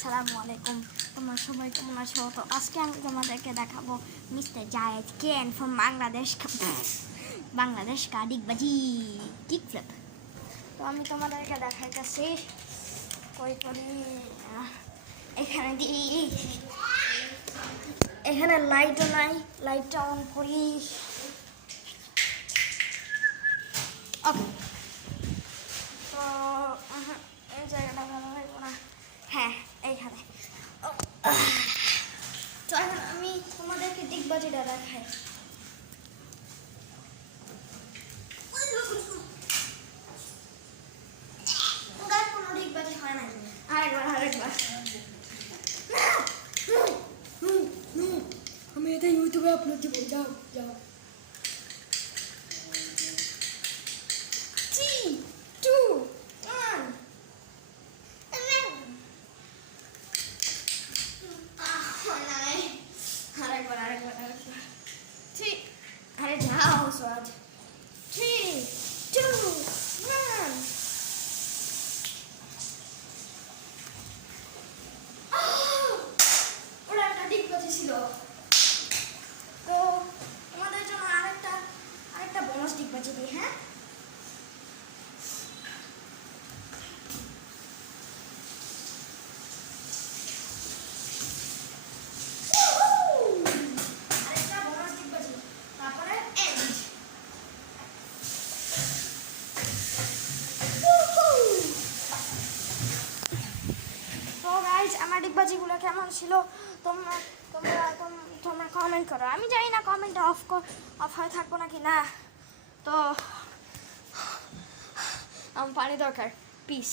আসসালামু আলাইকুম, তোমরা সবাই কেমন আছো? তো আজকে আমি তোমাদেরকে দেখাবো মিস্টার জায়েদ কেন ফ্রম বাংলাদেশ কা ডিগবাজি কিক ফ্লিপ। তো আমি তোমাদেরকে দেখাইতেছি কই করি। এখানে দিই, এখানে লাইটও নাই, লাইটটা অন করি। ওকে, তো এই জায়গাটা ভালো লাগবে না। হ্যাঁ, এইখানে। তো এখন আমি তোমাদেরকে ডিগবাজিটা দেখাই। কোনো ডিগবাজি হয় না। আরেকবার আমি এটা ইউটিউবে আপলোড দিব। যাও যাও। 3, 2, 1। আরেকবার 3। আরে যাও সোয়াদ। 3, 2, 1। ওটা একটা ডিগবাজি ছিল। তো তোমাদের জন্য আরেকটা বোনাস ডিগবাজি দিই। হ্যাঁ, আরেকটা বোনাস ডিগবাজি, তারপরে এন্ড। তো গাইজ, আমার ডিগবাজিগুলো কেমন ছিল তোমরা তোমরা তোমরা কমেন্ট করো। আমি জানি না কমেন্টটা অফ হয়ে থাকবো নাকি না। তো আমার পানি দরকার। পিস।